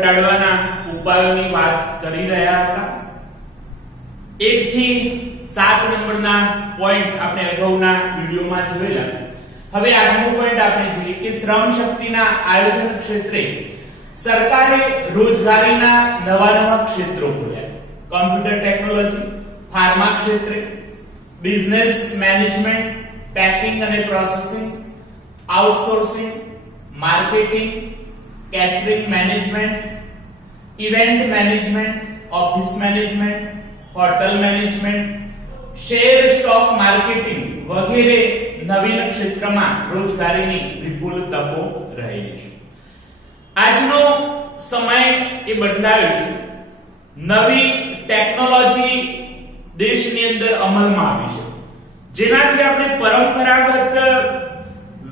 ઘટાડવાના ઉપાયોની વાત કરી રહ્યા હતા. 1 થી 7 નંબરના પોઈન્ટ આપણે અગાઉના વિડિયોમાં જોયેલા. હવે આજનો પોઈન્ટ આપણે જોઈએ કે શ્રમ શક્તિના આયોજન ક્ષેત્રે સરકારે રોજગારીના નવા ક્ષેત્રો ખોલ્યા. કોમ્પ્યુટર ટેકનોલોજી, ફાર્મા ક્ષેત્રે, બિઝનેસ મેનેજમેન્ટ, પેકિંગ અને processing, outsourcing, marketing, catering management, event management, office management, hotel management, share stock marketing વગેરે નવીન ક્ષેત્રમાં રોજગારીની વિપુલ તકો રહેલી છે. આજનો સમય એ બદલાયો છે. નવી ટેકનોલોજી દેશની અંદર અમલમાં આવી છે, જેનાથી આપણે પરંપરાગત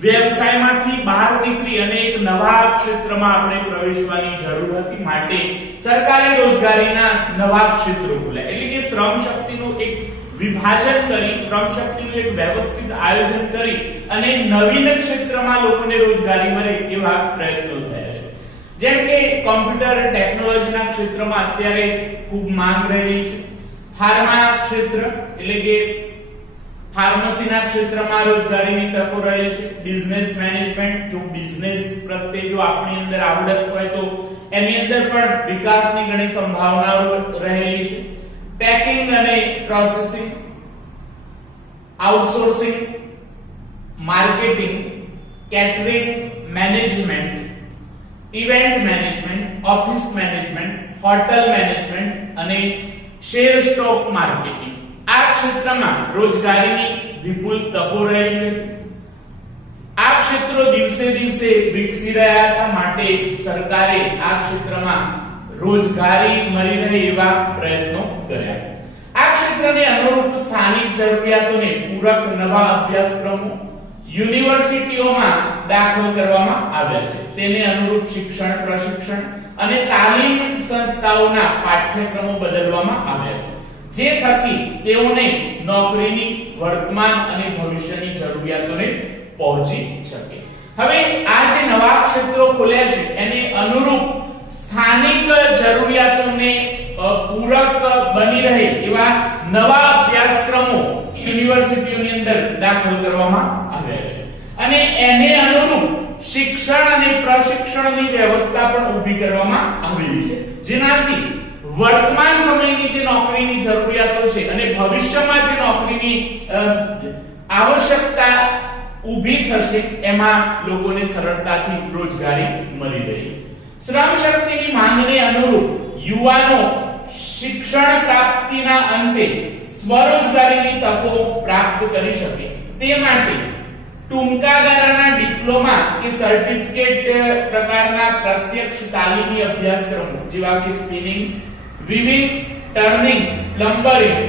વ્યવસાયમાંથી બહાર નીકળી અને એક નવા ક્ષેત્રમાં આપણે પ્રવેશવાની જરૂર હતી. માટે સરકારે રોજગારીના નવા ક્ષેત્રો ખોલ્યા. એટલે કે શ્રમ શક્તિનું એક વિભાજન કરી, શ્રમ શક્તિનું એક વ્યવસ્થિત આયોજન કરી અને નવીન ક્ષેત્રમાં લોકોને રોજગારી મળે એવા પ્રયત્નો થયા છે. જેમ કે કોમ્પ્યુટર ટેકનોલોજીના ક્ષેત્રમાં અત્યારે ખૂબ માંગ રહેલી છે. ફાર્મા ક્ષેત્ર એટલે કે ફાર્મસીના ક્ષેત્રમાં રોજગારીની તકો રહેલી છે. બિઝનેસ મેનેજમેન્ટ, જો બિઝનેસ પ્રત્યે જો આપણી અંદર આવડત હોય તો એની અંદર પણ વિકાસની ઘણી સંભાવનાઓ રહેલી છે. પેકિંગ અને processing, outsourcing, marketing, catering management, event management, office management, hotel management અને શેર સ્ટોક માર્કેટિંગ આ ક્ષેત્રમાં રોજગારીની વિપુલ તકો રહેલી છે. આ ક્ષેત્રો દિવસે દિવસે વિકસી રહ્યા હતા. માટે સરકારે આ ક્ષેત્રમાં રોજગારી મળી રહે એવા પ્રયત્નો કર્યા. આ ક્ષેત્રને અનુરૂપ સ્થાનિક જરૂરિયાતોને પૂરક નવા અભ્યાસક્રમો યુનિવર્સિટીઓમાં દાખલ કરવામાં આવ્યા છે. તેને અનુરૂપ શિક્ષણ, પ્રશિક્ષણ અને તાલીમ સંસ્થાઓના પાઠ્યક્રમો બદલવામાં આવ્યા છે, જે થકી તેઓને નોકરીની વર્તમાન અને ભવિષ્યની જરૂરિયાતોને પહોંચી શકે. હવે આ જે નવા ક્ષેત્રો ખોલ્યા છે એને અનુરૂપ સ્થાનિક જરૂરિયાતોને પૂરક બની રહે એવા નવા અભ્યાસક્રમો યુનિવર્સિટીઓની અંદર દાખલ કરવામાં આવ્યા છે અને એને અનુરૂપ શિક્ષણ અને પ્રશિક્ષણની વ્યવસ્થા પણ ઊભી કરવામાં આવેલી છે, જેનાથી વર્તમાન સમયની જે નોકરીની જરૂરિયાતો છે અને ભવિષ્યમાં જે નોકરીની આવશ્યકતા ઊભી થશે એમાં લોકોને સરળતાથી રોજગારી મળી રહે. શ્રમ શક્તિની માંગને અનુરૂપ યુવાનો શિક્ષણ પ્રાપ્તિના અંતે સ્વરોજગારીની તકો પ્રાપ્ત કરી શકે તે માટે ટૂંકા ગાળાના ડિપ્લોમા કે સર્ટિફિકેટ પ્રકારના પ્રત્યક્ષ તાલીમી અભ્યાસક્રમો જેવા કે spinning, weaving, turning, plumbing,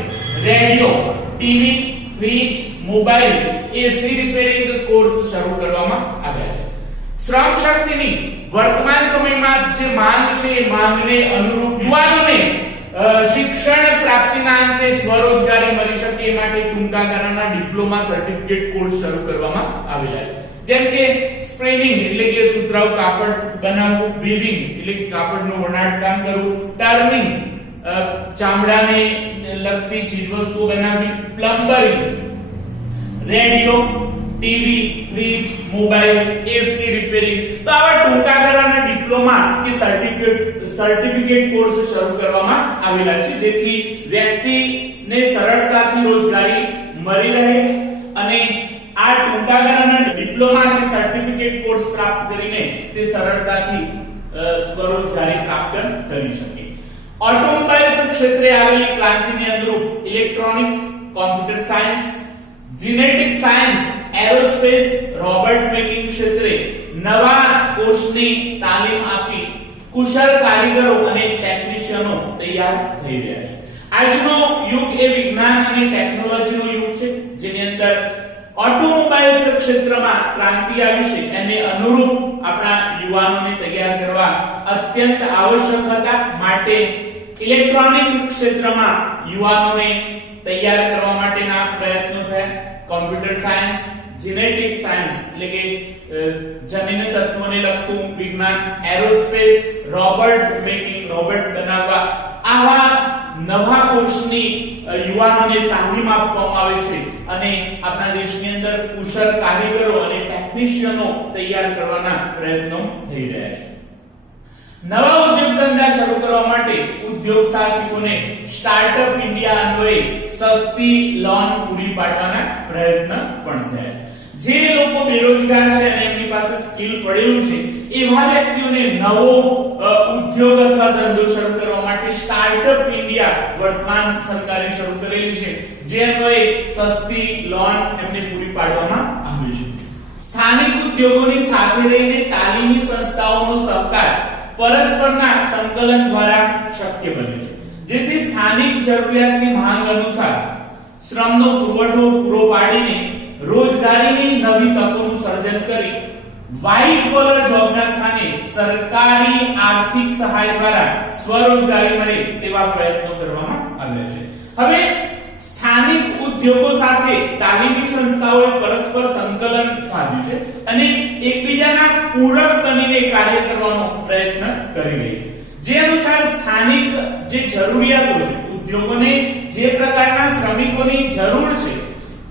radio, TV, fridge, mobile, AC repairing course શરૂ કરવામાં આવ્યા છે. શ્રમ શક્તિની વર્તમાન સમયમાં જે માંગ છે એ માંગને અનુરૂપ યુવાનોને શિક્ષણ પ્રાપ્તિના અંતે સ્વરોજગારી મળી શકે એ માટે ટૂંકા ગાળાના ડિપ્લોમા સર્ટિફિકેટ કોર્સ શરૂ કરવામાં આવેલા છે. જેમ કે સ્પિનિંગ એટલે કે સુતરાઉ કાપડ બનાવવું, વીવિંગ એટલે કે કાપડનું વણાટ કામ કરવું, ટર્નિંગ ચામડાને લગતી ચીજવસ્તુઓ બનાવવી, plumbing radio, TV, fridge, mobile, AC repairing. તો આવા ટૂંકા ગાળાના ડિપ્લોમા કે સર્ટિફિકેટ કોર્સ શરૂ કરવામાં આવેલા છે, જેથી વ્યક્તિને સરળતાથી રોજગારી મળી રહે અને આ ટૂંકા ગાળાના ડિપ્લોમા કે સર્ટિફિકેટ કોર્સ પ્રાપ્ત કરીને તે સરળતાથી સ્વરોજગારી પ્રાપ્ત કરી શકે. ઓટોમોબાઈલ્સ ક્ષેત્રે આવેલી ક્રાંતિને અનુરૂપ electronics, computer science, genetic science, aerospace, robot making ક્ષેત્રે નવા કોર્સની તાલીમ આપી કુશળ કારીગરો અને ટેકનિશિયનો તૈયાર થઈ રહ્યા છે. આજનો યુગ એ વિજ્ઞાન અને ટેકનોલોજીનો યુગ છે, જેની અંદર ઓટોમોબાઈલ્સ ક્ષેત્રમાં ક્રાંતિ આવી છે. એને અનુરૂપ આપણા યુવાનોને તૈયાર કરવા અત્યંત આવશ્યક હતા. માટે ઇલેક્ટ્રોનિક ક્ષેત્રમાં યુવાનોને તૈયાર કરવા માટેના પ્રયત્નો થયા. કોમ્પ્યુટર સાયન્સ, જીનેટિક સાયન્સ એટલે કે જમીન તત્વોને લગતું વિજ્ઞાન, એરોસ્પેસ, રોબોટ મેકિંગ, રોબોટ બનાવવા, આવા નવા કોર્સની યુવાનોને તાલીમ આપવામાં આવે છે અને આપણા દેશની અંદર કુશળ કારીગરો અને ટેકનિશિયનો તૈયાર કરવાના પ્રયત્નો થઈ રહ્યા છે. નવા ઉદ્યોગ ધંધા શરૂ કરવા માટે ઉદ્યોગ સાહસિકોને સ્ટાર્ટઅપ ઇન્ડિયા અન્વયે સસ્તી લોન પૂરી પાડવાના પ્રયત્ન પણ થયા. જે લોકો બેરોજગાર છે અને એમની પાસે સ્કિલ પડેલું છે એવા વ્યક્તિઓને નવો ઉદ્યોગ અથવા ધંધો શરૂ કરવા માટે સ્ટાર્ટઅપ ઇન્ડિયા વર્તમાન સરકારે શરૂ કરેલી છે, જે અન્વયે સસ્તી લોન એમને પૂરી પાડવામાં આવી છે. સ્થાનિક ઉદ્યોગોની સાથે રહીને તાલીમી સંસ્થાઓનો સહકાર પરસ્પરના સંકલન દ્વારા શક્ય બને છે, જેથી સ્થાનિક જરૂરિયાતની માંગ અનુસાર શ્રમનો પુરવઠો પૂરો પાડીને રોજગારીની નવી તકોનું સર્જન કરી વ્હાઇટ કોલર જોબના સ્થાને સરકારી આર્થિક સહાય દ્વારા સ્વરોજગારી મળે તેવા પ્રયત્નો કરવામાં આવ્યા છે. હવે સ્થાનિક ઉદ્યોગો સાથે તાલીમી સંસ્થાઓએ પરસ્પર સંકલન સાધ્યું છે અને એકબીજાના પૂરક બનીને કાર્ય કરવાનો પ્રયત્ન કરી રહી છે, જે અનુસાર સ્થાનિક જે જરૂરિયાતો છે, ઉદ્યોગોને જે પ્રકારના શ્રમિકોની જરૂર છે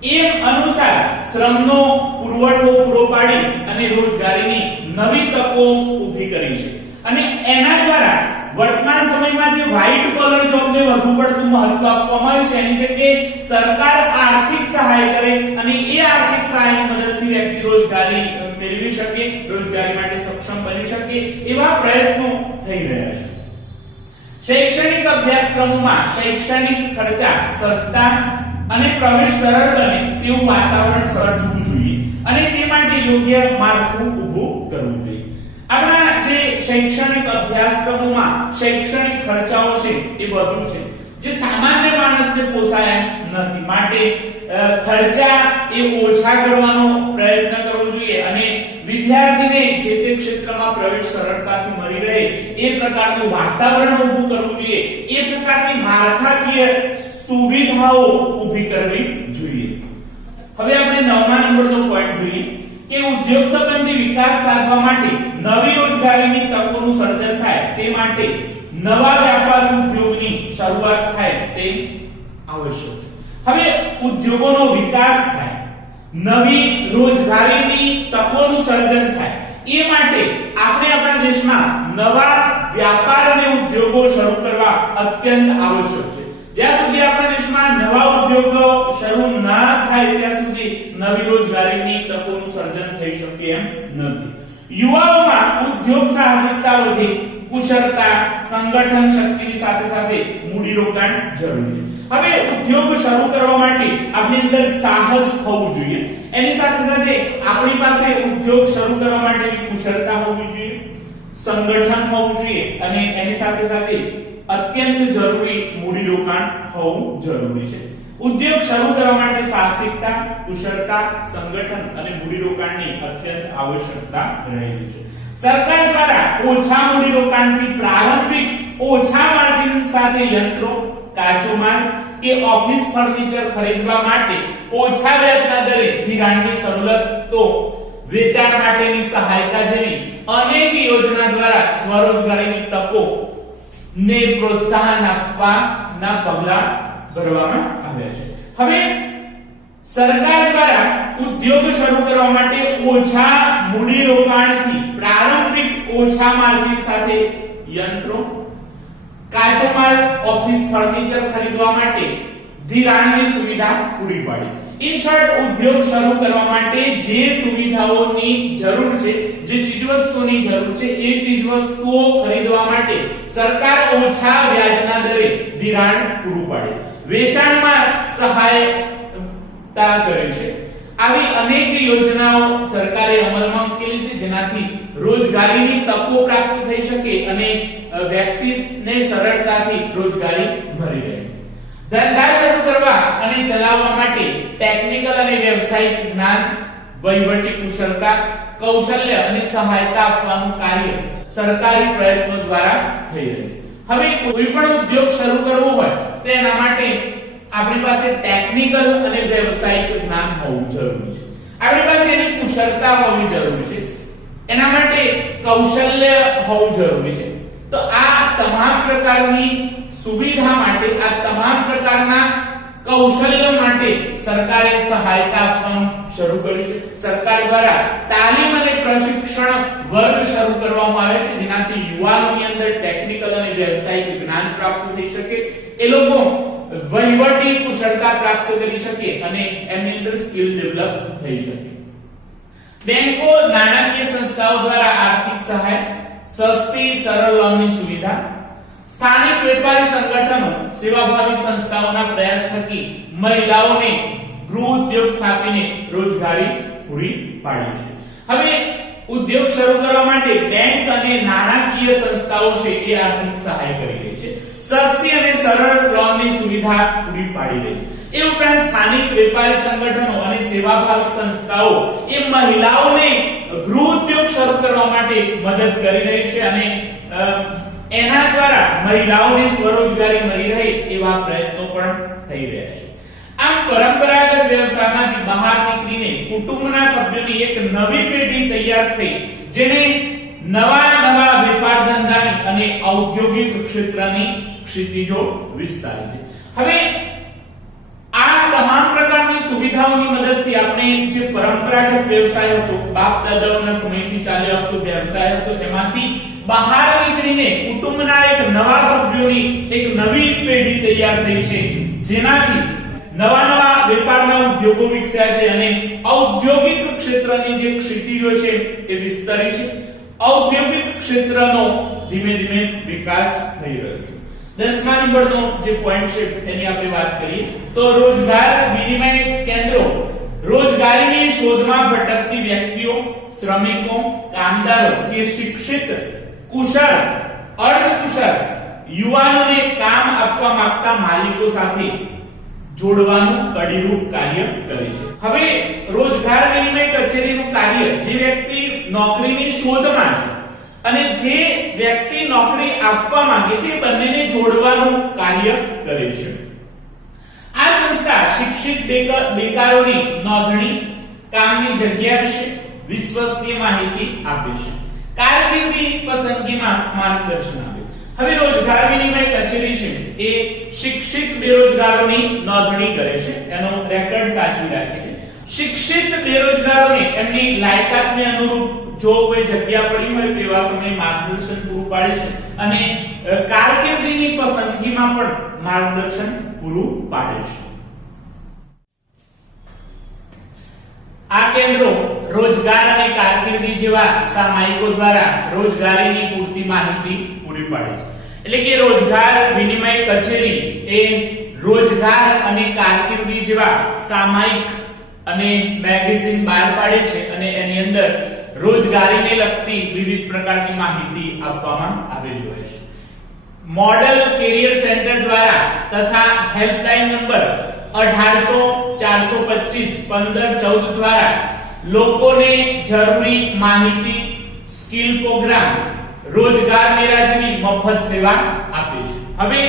એ અનુસાર શ્રમનો પુરવઠો પૂરો પાડી અને રોજગારીની નવી તકો ઊભી કરી છે. અને એના દ્વારા વર્તમાન સમયમાં જે વ્હાઇટ કોલર જોબને વધુ પડતું મહત્વ આપવામાં આવ્યું છે એની જગ્યાએ સરકાર આર્થિક સહાય કરે અને એ આર્થિક સહાયની મદદથી વ્યક્તિ રોજગારી મેળવી શકે, રોજગારી માટે સક્ષમ બની શકે એવા પ્રયત્નો થઈ રહ્યા છે. શૈક્ષણિક અભ્યાસક્રમોમાં શૈક્ષણિક ખર્ચા સસ્તા અને પ્રવેશ સરળ બને તેવું વાતાવરણ સર્જવું જોઈએ અને તે માટે યોગ્ય માળખું ઊભું કરવું જોઈએ. આપણા જે શૈક્ષણિક અભ્યાસક્રમોમાં શૈક્ષણિક ખર્ચાઓ છે એ વધુ છે, જે સામાન્ય માણસને પોસાય નથી, માટે ખર્ચા એ ઓછા કરવાનો પ્રયત્ન કરવો જોઈએ અને વિદ્યાર્થીને જે તે ક્ષેત્રમાં પ્રવેશ સરળતાથી મળી રહે એ પ્રકારનું વાતાવરણ ઊભું કરવું જોઈએ, એ પ્રકારની માળખાકીય સુવિધાઓ ઊભી કરવી જોઈએ. હવે આપણે 9મા નંબરનો પોઈન્ટ જોઈએ કે ઉદ્યોગ સંબંધી વિકાસ સાધવા માટે નવી રોજગારીની તકોનું સર્જન થાય તે માટે નવા વ્યાપાર ઉદ્યોગની શરૂઆત થાય તે આવશ્યક છે. હવે ઉદ્યોગોનો વિકાસ થાય, નવી રોજગારીની તકોનું સર્જન થાય એ માટે આપણે આપણા દેશમાં નવા વ્યાપાર અને ઉદ્યોગો શરૂ કરવા અત્યંત આવશ્યક છે. જ્યાં સુધી આપણા દેશમાં નવા ઉદ્યોગો શરૂ ન થાય ત્યાં સુધી નવી રોજગારીની તકોનું સર્જન થઈ શકે એમ નથી. યુવાઓમાં ઉદ્યોગ સાહસિકતા વધે, કુશળતા, સંગઠન શક્તિની સાથે સાથે મૂડીરોકાણ જરૂરી છે. હવે ઉદ્યોગ શરૂ કરવા માટે આપણી અંદર સાહસ હોવું જોઈએ, એની સાથે સાથે આપણી પાસે ઉદ્યોગ શરૂ કરવા માટેની કુશળતા હોવી જોઈએ, સંગઠન હોવું જોઈએ અને એની સાથે સાથે અત્યંત જરૂરી મૂડીરોકાણ હોવું જરૂરી છે. ઉદ્યોગ શરૂ કરવા માટે સાહસિકતા, કુશળતા, સંગઠન અને મૂડીરોકાણની અત્યંત આવશ્યકતા રહેલી છે. સરકાર દ્વારા ઓછા મૂડીરોકાણથી પ્રારંભિક ઓછા માર્જિન સાથે યંત્રો, કાચો માલ કે ઓફિસ ફર્નિચર ખરીદવા માટે ઓછા વ્યાજના દરે ધિરાણની સવલતો, વેચાણ માટેની સહાયતા જેવી અનેક યોજના દ્વારા સ્વરોજગારીની તકો ને પ્રોત્સાહન આપવાના પગલા ભરવામાં આવ્યા છે. હવે સરકાર દ્વારા ઉદ્યોગ શરૂ કરવા માટે ઓછા મૂડીરોકાણથી પ્રારંભિક ઓછા માર્જિન સાથે યંત્રો, કાચો માલ, ઓફિસ ફર્નિચર ખરીદવા માટે ધિરાણની સુવિધા પૂરી પાડી. ઇન શોર્ટ, ઉદ્યોગ શરૂ કરવા માટે જે સુવિધાઓની જરૂર છે, જે ચીજવસ્તુઓની જરૂર છે એ ચીજવસ્તુઓ ખરીદવા માટે સરકાર ઓછા વ્યાજના દરે ધિરાણ પૂરું પાડે, વેચાણમાં સહાયતા કરે છે. આવી અનેક યોજનાઓ સરકારે અમલમાં મૂકેલી છે, જેનાથી રોજગારીની તકો પ્રાપ્ત થઈ શકે અને વ્યક્તિને સરળતાથી રોજગારી મળી રહે. ધંધા શરૂ કરવા અને ચલાવવા માટે ટેકનિકલ અને વ્યવસાયિક જ્ઞાન, વહીવટી કુશળતા, કૌશલ્ય અને સહાયતા આપવાનું કાર્ય સરકારી પ્રયત્નો દ્વારા થઈ રહ્યું છે. હવે કોઈ પણ ઉદ્યોગ શરૂ કરવો હોય તો એના માટે આપણી પાસે ટેકનિકલ અને વ્યવસાયિક જ્ઞાન હોવું જરૂરી છે. આપણી પાસે એની કુશળતા હોવી જરૂરી છે, એના માટે કૌશલ્ય હોવું જરૂરી છે. તો આ તમામ પ્રકારની સુવિધા માટે, આ તમામ પ્રકારના કૌશલ્ય માટે સરકારે સહાયતા આપવાનું શરૂ કર્યું છે. સરકાર દ્વારા તાલીમ અને પ્રશિક્ષણ વર્ગ શરૂ કરવામાં આવે છે, જેનાથી યુવાનોની અંદર ટેકનિકલ અને વ્યવસાયિક જ્ઞાન પ્રાપ્ત થઈ શકે, એ લોકો વહીવટી કુશળતા પ્રાપ્ત કરી શકે અને એમની અંદર સ્કિલ ડેવલપ થઈ શકે. બેંકો, નાણાકીય સંસ્થાઓ દ્વારા આર્થિક સહાય, સસ્તી સરળ લોનની સુવિધા, સ્થાનિક વેપારી સંગઠનો, સેવાભાવી સંસ્થાઓના પ્રયાસ થકી મહિલાઓને ગૃહ ઉદ્યોગ સ્થાપીને રોજગારી પૂરી પાડી છે. હવે ઉદ્યોગ શરૂ કરવા માટે બેંક અને નાણાકીય સંસ્થાઓ છે એ આર્થિક સહાય કરી રહી છે, સસ્તી અને સરળ લોનની સુવિધા પૂરી પાડી રહી છે. એ ઉપરાંત સ્થાનિક વેપારી સંગઠનો અને સેવાભાવી સંસ્થાઓ એ મહિલાઓને ગૃહ ઉદ્યોગ શરૂ કરવા માટે મદદ કરી રહી છે અને એના દ્વારા મહિલાઓને સ્વરોજગારી મળી રહે એવા પ્રયત્નો પણ થઈ રહ્યા છે. આમ પરંપરાગત વ્યવસાયમાંથી બહાર નીકળીને કુટુંબના સભ્યોની એક નવી પેઢી તૈયાર થઈ, જેને નવા વેપાર ધંધાની અને ઔદ્યોગિક ક્ષેત્રની ક્ષિતિજો વિસ્તારી છે. હવે આ તમામ પ્રકારની સુવિધાઓની મદદથી આપણે જે પરંપરાગત વ્યવસાય હતો, બાપ દાદાઓના સમયથી ચાલ્યો આવતો વ્યવસાય હતો, એમાંથી બહાર નીકળીને કુટુંબના એક નવા સભ્યોની એક નવી પેઢી તૈયાર થઈ છે, જેનાથી નવા વેપારના ઉદ્યોગો વિકસ્યા છે અને ઔદ્યોગિક ક્ષેત્રની જે ક્ષિતિજો છે એ વિસ્તરી છે. ઔદ્યોગિક ક્ષેત્રનો ધીમે ધીમે વિકાસ થઈ રહ્યો છે. 10મા નંબરનો જે પોઈન્ટ છે એની આપણે વાત કરીએ તો રોજગાર વિનિમય કેન્દ્રો રોજગારીની શોધમાં ભટકતી વ્યક્તિઓ, શ્રમિકો, કામદારો કે શિક્ષિત, કુશળ, અર્ધકુશળ યુવાનોને કામ આપવા માંગતા માલિકો સાથે જોડવાનું કડીરૂપ કાર્ય કરે છે. હવે રોજગાર વિનિમય કચેરીનું કાર્ય જે વ્યક્તિ નોકરીની શોધમાં છે અને જે વ્યક્તિ નોકરી આપવા માંગે છે એ બંનેને જોડવાનું કાર્ય કરે છે. આ સંસ્થા શિક્ષિત બેકારોની નોંધણી, કામની જગ્યા વિશે વિશ્વસનીય માહિતી આપે છે, કારકિર્દી પસંદગીમાં માર્ગદર્શન આપે. હવે રોજગાર વિનિમય કચેરી છે એ શિક્ષિત બેરોજગારોની નોંધણી કરે છે, એનો રેકોર્ડ સાચવી રાખે છે. શિક્ષિત બેરોજગારોને એમની લાયકાતને અનુરૂપ જો કોઈ જગ્યા પડી હોય તો એવા સમયે માર્ગદર્શન પૂરું પાડે છે અને કારકિર્દીની પસંદગીમાં પણ માર્ગદર્શન પૂરું પાડે છે. આ કેન્દ્રો રોજગાર અને કારકિર્દી જેવા સામાયિકો દ્વારા રોજગારીની પૂરતી માહિતી પૂરી પાડે છે. એટલે કે રોજગાર વિનિમય કચેરી એ રોજગાર અને કારકિર્દી જેવા સામાયિક અને મેગેઝિન બહાર પાડે છે અને એની અંદર રોજગારીને લગતી વિવિધ પ્રકારની માહિતી આપવામાં આવેલી હોય છે. મોડલ કેરિયર સેન્ટર દ્વારા તથા હેલ્પલાઇન નંબર 1800-425-1514 દ્વારા લોકોને જરૂરી માહિતી, સ્કિલ પ્રોગ્રામ, રોજગાર મેળા જેવી મફત સેવા આપે છે. હવે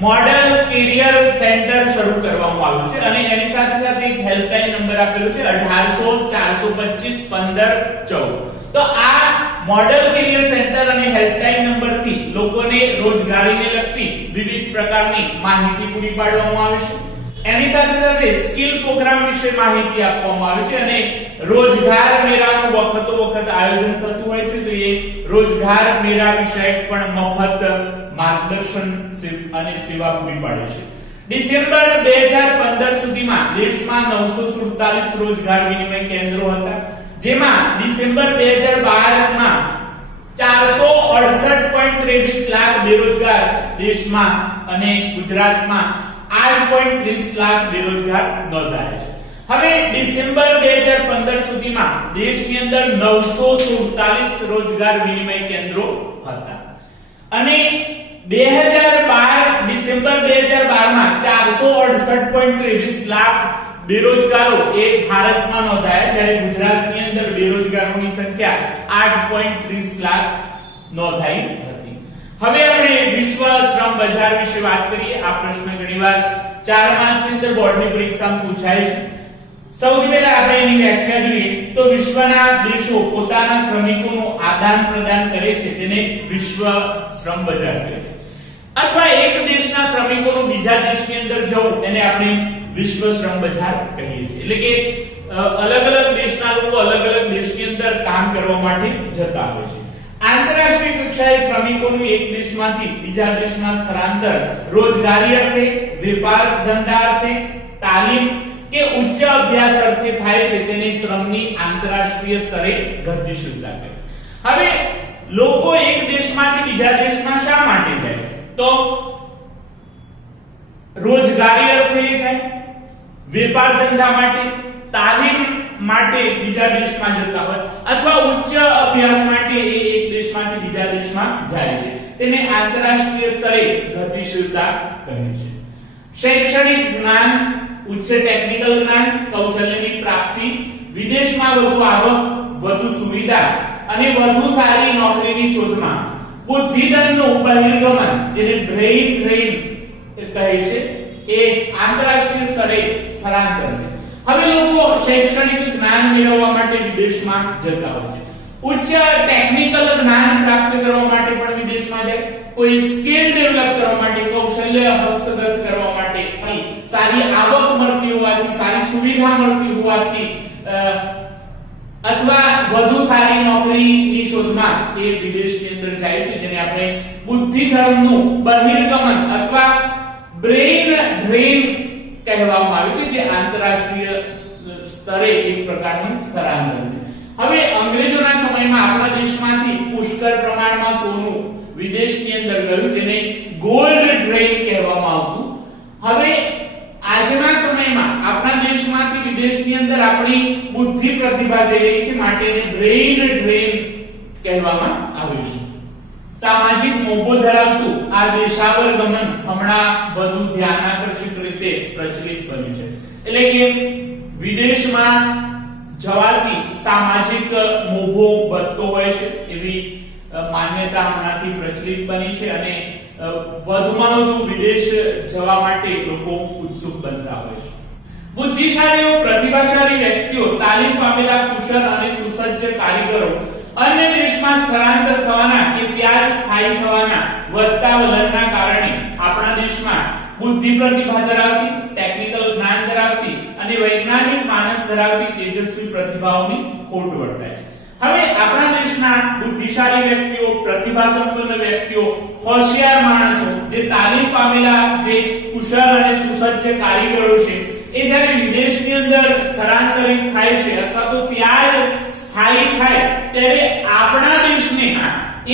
મોડલ કેરિયર સેન્ટર શરૂ કરવામાં આવ્યું છે અને એની સાથે સાથે એક હેલ્પલાઇન નંબર આપેલો છે 1800-425-1514. તો આ મોડલ કેરિયર સેન્ટર અને હેલ્પલાઇન નંબરથી લોકોને રોજગારીને લગતી વિવિધ પ્રકારની માહિતી પૂરી પાડવામાં આવે છે. એની સાથે સાથે સ્કિલ પ્રોગ્રામ વિશે માહિતી આપવામાં આવે છે અને રોજગાર મેળાનું વખતો વખત આયોજન થતું હોય છે, તો એ રોજગાર મેળા વિશે પણ મફત માર્ગદર્શન અને સેવા પૂરી પાડે છે. ડિસેમ્બર 2015 સુધીમાં દેશમાં 947 રોજગાર વિનિમય કેન્દ્રો હતા, જેમાં ડિસેમ્બર 2012 માં 468.23 લાખ બેરોજગાર દેશમાં અને ગુજરાતમાં 8.30 લાખ બેરોજગાર નોંધાયા છે. હવે ડિસેમ્બર 2015 સુધીમાં દેશની અંદર 947 રોજગાર વિનિમય કેન્દ્રો હતા અને 2012 ડિસેમ્બર 2012 માં 468.23 લાખ બેરોજગારો એ ભારતમાં નોંધાયા, જ્યારે ગુજરાતની અંદર બેરોજગારોની સંખ્યા 8.30 લાખ નોંધાઈ હતી. હવે આપણે વિશ્વ શ્રમ બજાર વિશે વાત કરીએ. આ પ્રશ્ન ઘણીવાર 4 માર્ક્સની અંદર બોર્ડની પરીક્ષામાં પૂછાય છે. સૌથી પહેલા આપણે એની વ્યાખ્યા જોઈએ તો વિશ્વના દેશો પોતાના શ્રમિકોનું આદાન પ્રદાન કરે છે તેને વિશ્વ શ્રમ બજાર કહે છે, અથવા એક દેશના શ્રમિકોનું બીજા દેશની અંદર જવું એને આપણે વિશ્વ શ્રમ બજાર કહીએ છીએ. એટલે કે અલગ અલગ દેશના લોકો અલગ અલગ દેશની અંદર કામ કરવા માટે જતા હોય છે. આંતરરાષ્ટ્રીય કક્ષાએ શ્રમિકોનું એક દેશમાંથી બીજા દેશમાં સ્થળાંતર રોજગારી અર્થે, વેપાર ધંધા અર્થે, તાલીમ કે ઉચ્ચ અભ્યાસ અર્થે થાય છે તેને શ્રમની આંતરરાષ્ટ્રીય સ્તરે ગતિશીલતા કહે છે. હવે લોકો એક દેશમાંથી બીજા દેશમાં શા માટે જાય છે? તો રોજગારી અર્થે જાય, વેપાર ધંધા માટે, તાલીમ માટે બીજા દેશમાં જતા હોય, અથવા ઉચ્ચ અભ્યાસ માટે એ એક દેશમાંથી બીજા દેશમાં જાય છે તેને આંતરરાષ્ટ્રીય સ્તરે ગતિશીલતા કહે છે. શૈક્ષણિક જ્ઞાન, ઉચ્ચ ટેકનિકલ જ્ઞાન, કૌશલ્યની પ્રાપ્તિ, વિદેશમાં વધુ આવક, વધુ સુવિધા અને વધુ સારી નોકરીની શોધમાં બુદ્ધિધનનું બહિર્ગમન જેને બ્રેઇન ડ્રેઇન કહે છે એ આંતરરાષ્ટ્રીય સ્તરે સ્થળાંતર છે. હવે લોકો શૈક્ષણિક જ્ઞાન મેળવવા માટે વિદેશમાં જતા હોય છે, ઉચ્ચ ટેકનિકલ જ્ઞાન પ્રાપ્ત કરવા માટે પણ વિદેશમાં જાય, કોઈ સ્કિલ ડેવલપ કરવા માટે, કૌશલ્ય હસ્તગત કરવા માટે, સારી આવક મળતી હોવાથી, સારી સુવિધા મળતી હોવાથી અથવા વધુ સારી નોકરીની શોધમાં એ વિદેશની અંદર જાય છે જેને આપણે બુદ્ધિધનનું બહિર્ગમન અથવા બ્રેઇન ડ્રેઇન કહેવામાં આવે છે, જે આંતરરાષ્ટ્રીય સ્તરે એક પ્રકારનું સ્થળાંતર છે. હવે અંગ્રેજોના સમયમાં આપણા દેશમાંથી પુષ્કળ પ્રમાણમાં સોનું વિદેશની અંદર ગયું જેને ગોલ્ડ ડ્રેઇન કહેવામાં આવતું. હવે આજના સમયમાં આપણા દેશમાંથી વિદેશની અંદર આપણી બુદ્ધિ પ્રતિભા જઈ રહી છે માટે એને બ્રેઇન ડ્રેઇન કહેવામાં આવે છે. સામાજિક મોભો ધરાવતું આ દેશાવર ગમન હમણાં વધુ ધ્યાનાકર્ષિત રીતે પ્રચલિત બન્યું છે. એટલે કે વિદેશમાં જવાથી સામાજિક મોભો વધતો હોય છે એવી માન્યતા હમણાંથી પ્રચલિત બની છે અને વધુમાં વધુ વિદેશ જવા માટે લોકો ઉત્સુક બનતા હોય છે. બુદ્ધિશાળીઓ, પ્રતિભાશાળી વ્યક્તિઓ, તાલીમ પામેલા કુશળ અને સુસજ્જ કારીગરો અન્ય દેશમાં સ્થળાંતર થવાના કે ત્યાં જ સ્થાયી થવાના વધતા વલણના કારણે આપણા દેશમાં બુદ્ધિ પ્રતિભા ધરાવતી, ટેકનિકલ જ્ઞાન ધરાવતી અને વૈજ્ઞાનિક માનસ ધરાવતી તેજસ્વી પ્રતિભાઓની ખોટ વર્તાય છે. હવે આપણા દેશના બુદ્ધિશાળી વ્યક્તિઓ, પ્રતિભા સંપન્ન વ્યક્તિઓ, હોશિયાર માણસો, જે તાલીમ પામેલા, જે કુશળ અને સુસજ્જ કારીગરો છે એ જ્યારે વિદેશની અંદર સ્થળાંતરિત થાય છે અથવા તો ત્યાં જ સ્થાયી થાય ત્યારે આપણા દેશને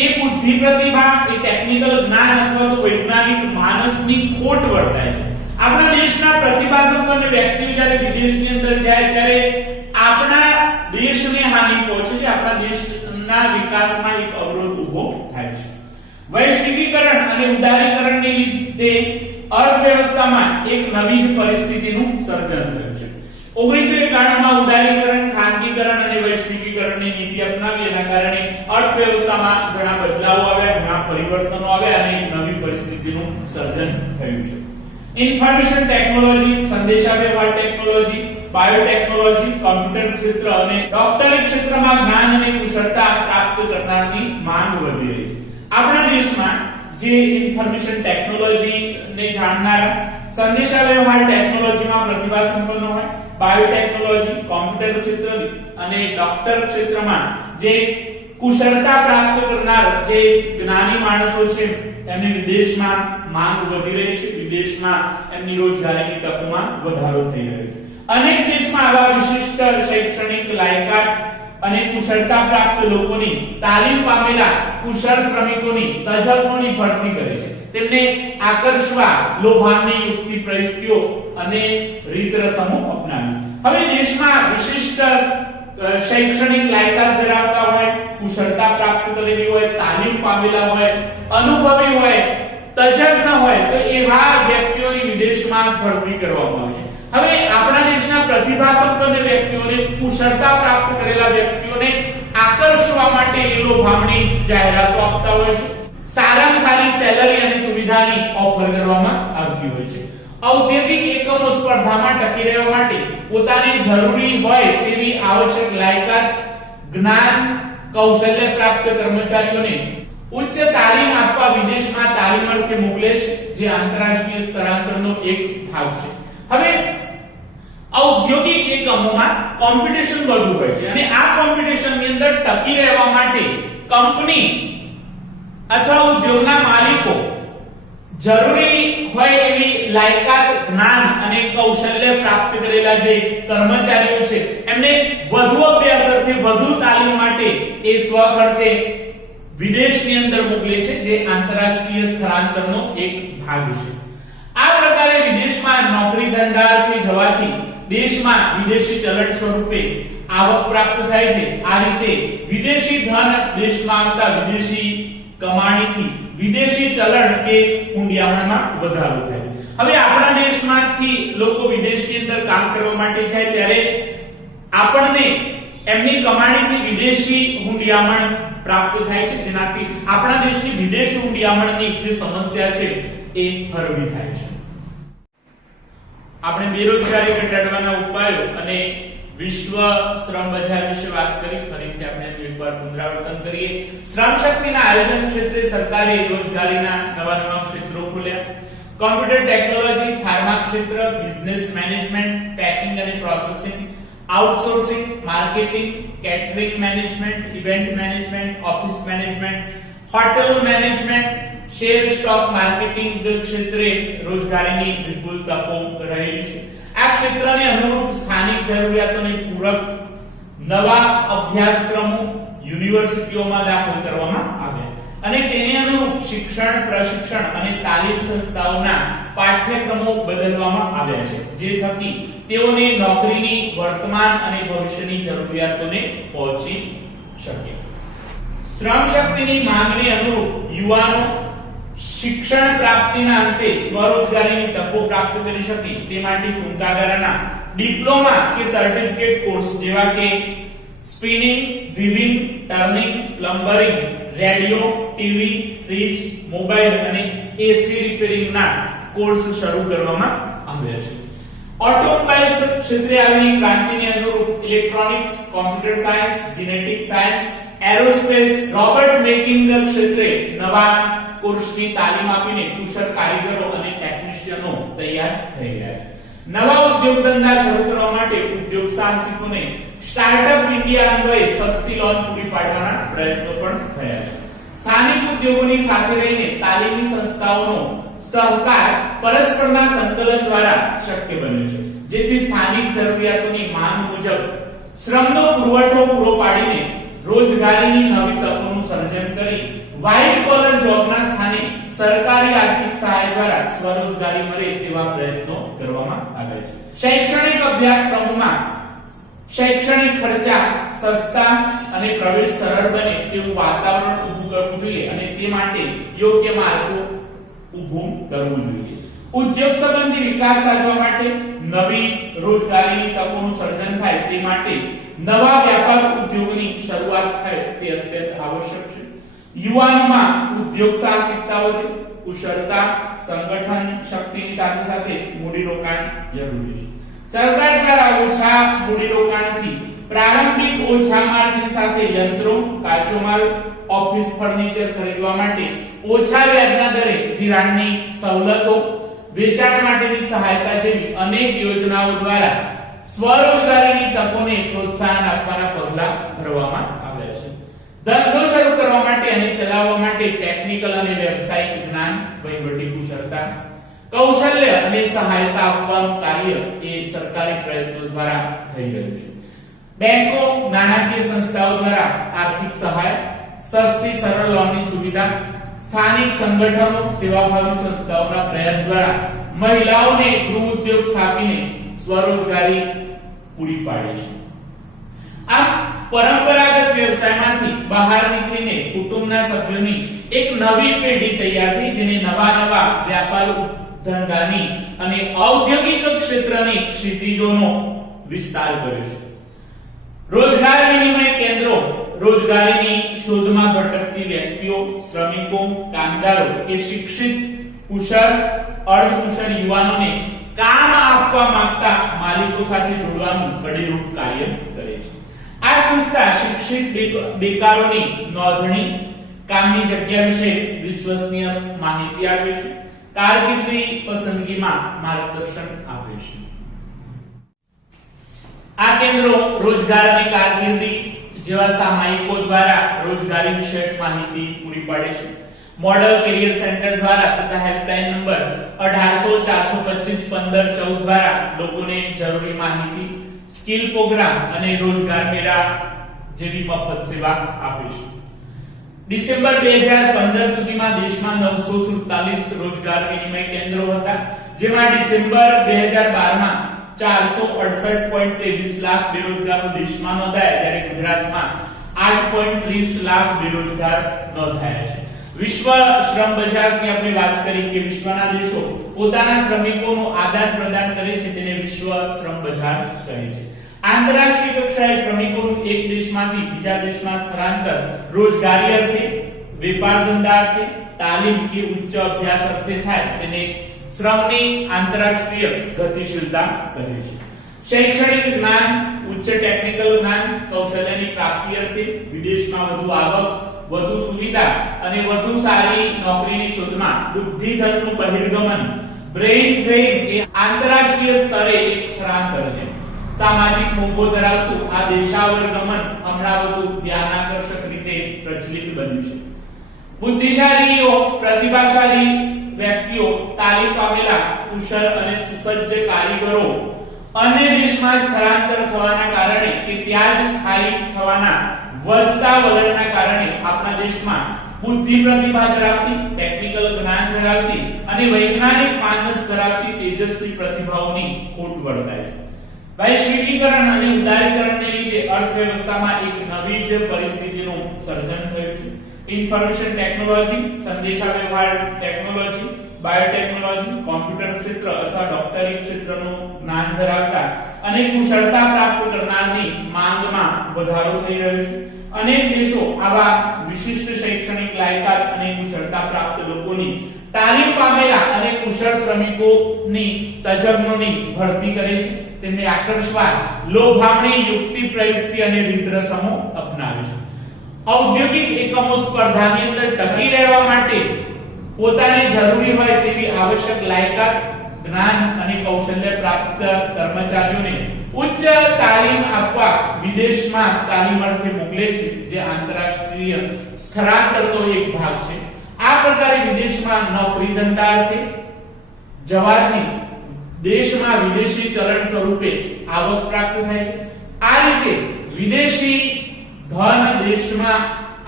એ બુદ્ધિ પ્રતિભા, એ ટેકનિકલ જ્ઞાન અથવા તો વૈજ્ઞાનિક માનસની ખોટ વર્તાય છે. આપણા દેશના પ્રતિભા સંપન્ન વ્યક્તિઓ જ્યારે વિદેશની અંદર જાય ત્યારે આપણા દેશને હાનિ પહોંચે છે, આપણા દેશના વિકાસમાં એક અવરોધ ઊભો થાય છે. વૈશ્વિકીકરણ અને ઉદારીકરણને લીધે અર્થવ્યવસ્થામાં એક નવી પરિસ્થિતિનું સર્જન થયું છે. 1991માં ઉદારીકરણ, ખાનગીકરણ અને વૈશ્વિકીકરણની નીતિ અપનાવી એના કારણે અર્થવ્યવસ્થામાં ઘણા બદલાવો આવ્યા, ઘણા પરિવર્તનો આવ્યા અને એક નવી પરિસ્થિતિનું સર્જન થયું છે. ઇન્ફોર્મેશન ટેકનોલોજી, સંદેશાવ્યવહાર ટેકનોલોજી, બાયોટેકનોલોજી, કોમ્પ્યુટર ક્ષેત્ર અને ડોક્ટરી ક્ષેત્રમાં જ્ઞાન અને કુશળતા પ્રાપ્ત કરનારની માંગ વધી રહી છે. આપણા દેશમાં જે ઇન્ફોર્મેશન ટેકનોલોજી ને જાણનાર, સંદેશાવ્યવહાર ટેકનોલોજીમાં પ્રતિભા સંપન્ન હોય, બાયોટેકનોલોજી, કોમ્પ્યુટર ક્ષેત્ર અને ડોક્ટર ક્ષેત્રમાં જે કુશળતા પ્રાપ્ત કરનાર જે જ્ઞાની માણસો છે એમની વિદેશમાં માંગ વધી રહી છે, વિદેશમાં એમની રોજગારીની તકોમાં વધારો થઈ રહ્યો છે. અનેક દેશમાં આવા વિશિષ્ટ શૈક્ષણિક લાયકાત અને કુશળતા પ્રાપ્ત લોકોની, તાલીમ પામેલા કુશળ શ્રમિકોની, તજજ્ઞોની ભરતી કરે છે. તેમને આકર્ષવા લોભામણી યુક્તિ પ્રયુક્તિઓ અને રીત રસમો અપનાવી. હવે દેશમાં વિશિષ્ટ શૈક્ષણિક લાયકાત ધરાવતા હોય, કુશળતા પ્રાપ્ત કરેલી હોય, તાલીમ પામેલા હોય, અનુભવી હોય, તજજ્ઞ હોય તો એવા વ્યક્તિઓની વિદેશમાં ભરતી કરવામાં આવે છે. હવે આપણા દેશના પ્રતિભા સંપન્ન વ્યક્તિઓને, કુશળતા પ્રાપ્ત કરેલા વ્યક્તિઓને આકર્ષવા માટે એ લોભામણી જાહેરાતો આપતા હોય છે. સારામાં સારી સેલરી અને સુવિધાની ઓફર કરવામાં આવતી હોય છે. ઔદ્યોગિક એકમો સ્પર્ધામાં ટકી રહેવા માટે પોતાને જરૂરી હોય તેવી આવશ્યક લાયકાત, જ્ઞાન, કૌશલ્ય પ્રાપ્ત કર્મચારીઓને ઉચ્ચ તાલીમ આપવા વિદેશમાં તાલીમ અર્થે મોકલે છે, જે આંતરરાષ્ટ્રીય સ્થળાંતરનો એક ભાગ છે. હવે ઔદ્યોગિક એકમોમાં કોમ્પિટિશન વધુ હોય છે અને આ કોમ્પિટિશનની અંદર ટકી રહેવા માટે કંપની અથવા ઉદ્યોગના માલિકો જરૂરી હોય એવી લાયકાત, જ્ઞાન અને કૌશલ્ય પ્રાપ્ત કરેલા જે કર્મચારીઓ છે એમને વધુ અભ્યાસ અર્થે, વધુ તાલીમ માટે એ સ્વખર્ચે વિદેશની અંદર મોકલે છે, જે આંતરરાષ્ટ્રીય સ્થળાંતરનો એક ભાગ છે. આ પ્રકારે વિદેશમાં નોકરી ધંધાર્થે જવાથી દેશમાં વિદેશી ચલણ સ્વરૂપે આવક પ્રાપ્ત થાય છે. આ રીતે વિદેશી ધન દેશમાં આવતા વિદેશી કમાણીથી વિદેશી ચલણ કે હુંડિયામણમાં વધારો થાય. હવે આપણા દેશમાંથી લોકો વિદેશની અંદર કામ કરવા માટે જાય ત્યારે આપણને એમની કમાણીથી વિદેશી હુંડિયામણ પ્રાપ્ત થાય છે, જેનાથી આપણા દેશની વિદેશી હુંડિયામણની જે સમસ્યા છે એ હળવી થાય છે. આપણે બેરોજગારી ઘટાડવાના ઉપાયો અને વિશ્વ શ્રમ બજાર વિશે વાત કરી. ફરીથી આપણે એકવાર પુનરાવર્તન કરીએ. શ્રમ શક્તિના આયોજન ક્ષેત્રે સરકારે રોજગારીના નવા ક્ષેત્રો ખોલ્યા. કોમ્પ્યુટર ટેકનોલોજી, ફાર્મા ક્ષેત્ર, બિઝનેસ મેનેજમેન્ટ, પેકિંગ અને processing, outsourcing, marketing, catering management, event management, office management, hotel management, share stock marketing ક્ષેત્રે રોજગારીની વિપુલ તકો રહેલી છે. આ ક્ષેત્રને અનુરૂપ સ્થાનિક જરૂરિયાતોને પૂરક નવા અભ્યાસક્રમો યુનિવર્સિટીઓમાં દાખલ કરવામાં આવ્યા અને તેને અનુરૂપ શિક્ષણ, પ્રશિક્ષણ અને તાલીમ સંસ્થાઓના પાઠ્યક્રમો બદલવામાં આવ્યા છે, જે થકી તેઓને નોકરીની વર્તમાન અને ભવિષ્યની જરૂરિયાતોને પહોંચી શકે. શ્રમ શક્તિની માંગને અનુરૂપ યુવાનો શિક્ષણ પ્રાપ્તિના અંતે સ્વરોજગારીની તકો પ્રાપ્ત કરી શકે તે માટે ટૂંકા ગાળાના ડિપ્લોમા કે સર્ટિફિકેટ કોર્સ જેવા કે spinning, weaving, turning, plumbing, radio, TV, fridge, mobile અને એસી રિપેરિંગના કોર્સ શરૂ કરવામાં આવ્યા છે. ઓટોમોબાઈલ્સ ક્ષેત્રે આવેલી ક્રાંતિને અનુરૂપ electronics, computer science, genetic science, aerospace, robot making ક્ષેત્રે નવા કોર્સની તાલીમ આપીને કુશળ કારીગરો અને ટેકનિશિયનો તૈયાર થઈ રહ્યા છે. નવા ઉદ્યોગ ધંધા શરૂ કરવા માટે ઉદ્યોગ સાહસિકોને સ્ટાર્ટઅપ ઇન્ડિયા અન્વયે સસ્તી લોન પૂરી પાડવાના પ્રયત્નો પણ થયા છે. સ્થાનિક ઉદ્યોગોની સાથે રહીને તાલીમી સંસ્થાઓનો સહકાર પરસ્પરના સંકલન દ્વારા શક્ય બન્યું છે, જેથી સ્થાનિક જરૂરિયાતોની માંગ મુજબ શ્રમનો પુરવઠો પૂરો પાડીને રોજગારીની નવી તકોનું સર્જન કરી વ્હાઇટ કોલર જોબના સ્થાને સરકારી આર્થિક સહાય દ્વારા સ્વરોજગારી મળે તેવા પ્રયત્નો કરવામાં આવે છે. શૈક્ષણિક અભ્યાસક્રમોમાં શૈક્ષણિક ખર્ચા સસ્તા અને પ્રવેશ સરળ બને તેવું વાતાવરણ ઊભું કરવું જોઈએ અને તે માટે યોગ્ય માર્ગો ઊભું કરવું જોઈએ. ઉદ્યોગ સંબંધી વિકાસ સાધવા માટે નવી રોજગારીની તકોનું સર્જન થાય તે માટે નવા વ્યાપાર ઉદ્યોગની શરૂઆત થાય તે અત્યંત આવશ્યક છે. યુવાનોમાં ઉદ્યોગ સાહસિકતા વધે, કુશળતા, સંગઠન શક્તિની સાથે સાથે મૂડીરોકાણ જરૂરી છે. સરકાર દ્વારા ઓછા મૂડીરોકાણથી પ્રારંભિક ઓછા માર્જિન સાથે યંત્રો, કાચો માલ, ઓફિસ ફર્નિચર ખરીદવા માટે ઓછા વ્યાજના દરે ધિરાણની સવલતો, વેચાણ માટેની સહાયતા જેવી અનેક યોજનાઓ દ્વારા સ્વરોજગારીની તકોને પ્રોત્સાહન આપવાના પગલાં ભરવામાં આવ્યા છે. ધંધો શરૂ કરવા માટે અને ચલાવવા માટે ટેકનિકલ અને વ્યવસાયિક જ્ઞાન, વહીવટી કુશળતા, કૌશલ્ય અને સહાયતા આપવાનું કાર્ય એ સરકારી પ્રયત્નો દ્વારા થઈ રહ્યું છે. બેંકો, નાણાકીય સંસ્થાઓ દ્વારા આર્થિક સહાય, સસ્તી સરળ લોનની સુવિધા, સ્થાનિક સંગઠનો, સેવાભાવી સંસ્થાઓના પ્રયાસ દ્વારા મહિલાઓને ગૃહ ઉદ્યોગ સ્થાપીને સ્વરોજગારી પૂરી પાડે છે. આ પરંપરાગત વ્યવસાયમાંથી બહાર નીકળીને કુટુંબના સભ્યોની એક નવી પેઢી તૈયાર થઈ, જેને નવા વ્યાપાર ધંધાની અને ઔદ્યોગિક ક્ષેત્રની ક્ષિતિજોનો વિસ્તાર કર્યો છે. રોજગાર વિનિમય કેન્દ્રો રોજગારીની શોધમાં ભટકતી વ્યક્તિઓ, શ્રમિકો, કામદારો કે શિક્ષિત, કુશળ, અર્ધકુશળ યુવાનોને કામ આપવા માંગતા માલિકો સાથે જોડવાનું કડીરૂપ કાર્ય કરે છે. આ સંસ્થા શિક્ષિત બેકારોની નોંધણી, કામની જગ્યા વિશે વિશ્વસનીય માહિતી આપે છે, કારકિર્દી પસંદગીમાં માર્ગદર્શન આપે છે. આ કેન્દ્રો રોજગાર અને કારકિર્દી જેવા સામાયિકો દ્વારા રોજગારી વિશે માહિતી પૂરી પાડે છે. મોડલ કેરિયર સેન્ટર દ્વારા તથા હેલ્પલાઇન નંબર 1800 425 15 14 દ્વારા લોકોને જરૂરી માહિતી, સ્કિલ પ્રોગ્રામ અને રોજગાર મેળા જેવી મફત સેવા આપે છે. ડિસેમ્બર 2015 સુધીમાં દેશમાં 947 રોજગાર વિનિમય કેન્દ્રો હતા, જેમાં ડિસેમ્બર 2012માં 468.23 લાખ બેરોજગારો દેશમાં નોંધાયા, જ્યારે ગુજરાતમાં 8.30 લાખ બેરોજગાર નોંધાયા છે. વિશ્વ શ્રમ બજારની આપણે વાત કરી કે વિશ્વના દેશો પોતાના શ્રમિકોનું આદાન પ્રદાન કરે છે, તેને વિશ્વ શ્રમ બજાર કહે છે. આંતરરાષ્ટ્રીય કક્ષાએ શ્રમિકોનું એક દેશમાંથી બીજા દેશમાં સ્થળાંતર રોજગારી અર્થે, વેપાર ધંધા અર્થે, તાલીમ કે ઉચ્ચ અભ્યાસ અર્થે થાય તેને શ્રમની આંતરરાષ્ટ્રીય ગતિશીલતા કહે છે. શૈક્ષણિક જ્ઞાન, ઉચ્ચ ટેકનિકલ જ્ઞાન, કૌશલ્યની પ્રાપ્તિ અર્થે વિદેશમાં વધુ આવક, વધુ સુવિધા અને વધુ સારી નોકરીની શોધમાં બુદ્ધિધનનું બહિર્ગમન, બ્રેઇન ડ્રેઇન એ આંતરરાષ્ટ્રીય સ્તરે એક સ્થળાંતર છે. સામાજિક મોભો ધરાવતું આ દેશાવરગમન હમણાં વધુ ધ્યાનાકર્ષક રીતે પ્રચલિત બન્યું છે. બુદ્ધિશાળીઓ, પ્રતિભાશાળી વ્યક્તિઓ, તાલીમ પામેલા, કુશળ અને સુસજ્જ કારીગરો અન્ય દેશમાં સ્થળાંતર થવાના કારણે કે ત્યાં જ સ્થાયી થવાના વધતા વલણના કારણે આપણા દેશમાં બુદ્ધિ પ્રતિભા ધરાવતી, ટેકનિકલ જ્ઞાન ધરાવતી અને વૈજ્ઞાનિક માનસ ધરાવતી તેજસ્વી પ્રતિભાઓની ખોટ વર્તાય છે. વૈશ્વિકીકરણ અને ઉદારીકરણને લીધે અર્થવ્યવસ્થામાં એક નવી જ પરિસ્થિતિનું સર્જન થયું છે. ઇન્ફોર્મેશન ટેકનોલોજી, સંદેશાવ્યવહાર ટેકનોલોજી, બાયોટેકનોલોજી, કોમ્પ્યુટર ક્ષેત્ર અથવા ડોક્ટરી ક્ષેત્રનું જ્ઞાન ધરાવતા અને કુશળતા પ્રાપ્ત કરનારની માંગમાં વધારો થઈ રહ્યો છે. અનેક દેશો આવા વિશિષ્ટ શૈક્ષણિક લાયકાત અને કુશળતા પ્રાપ્ત લોકોની, તાલીમ પામેલા અને કુશળ શ્રમિકોની, તજજ્ઞોની ભરતી કરે છે. તેમને આકર્ષવા લોભામણી યુક્તિ પ્રયુક્તિ અને રીતરસમો અપનાવે છે. ઔદ્યોગિક એકમો સ્પર્ધાની અંદર ટકી રહેવા માટે પોતાને જરૂરી હોય તેવી આવશ્યક લાયકાત, જ્ઞાન અને કૌશલ્ય પ્રાપ્ત કર્મચારીઓને ઉચ્ચ તાલીમ આપવા વિદેશમાં તાલીમ અર્થે મોકલે છે, જે આંતરરાષ્ટ્રીય સ્થળાંતરનો એક ભાગ છે. આ પ્રકારે વિદેશમાં નોકરી ધંધા અર્થે જવાથી દેશમાં વિદેશી ચલણ સ્વરૂપે આવક પ્રાપ્ત થાય છે. આ રીતે વિદેશી ધન દેશમાં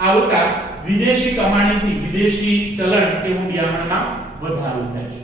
આવતા વિદેશી કમાણીથી વિદેશી ચલણ કે મૂલ્યાંકનમાં વધારો થાય છે.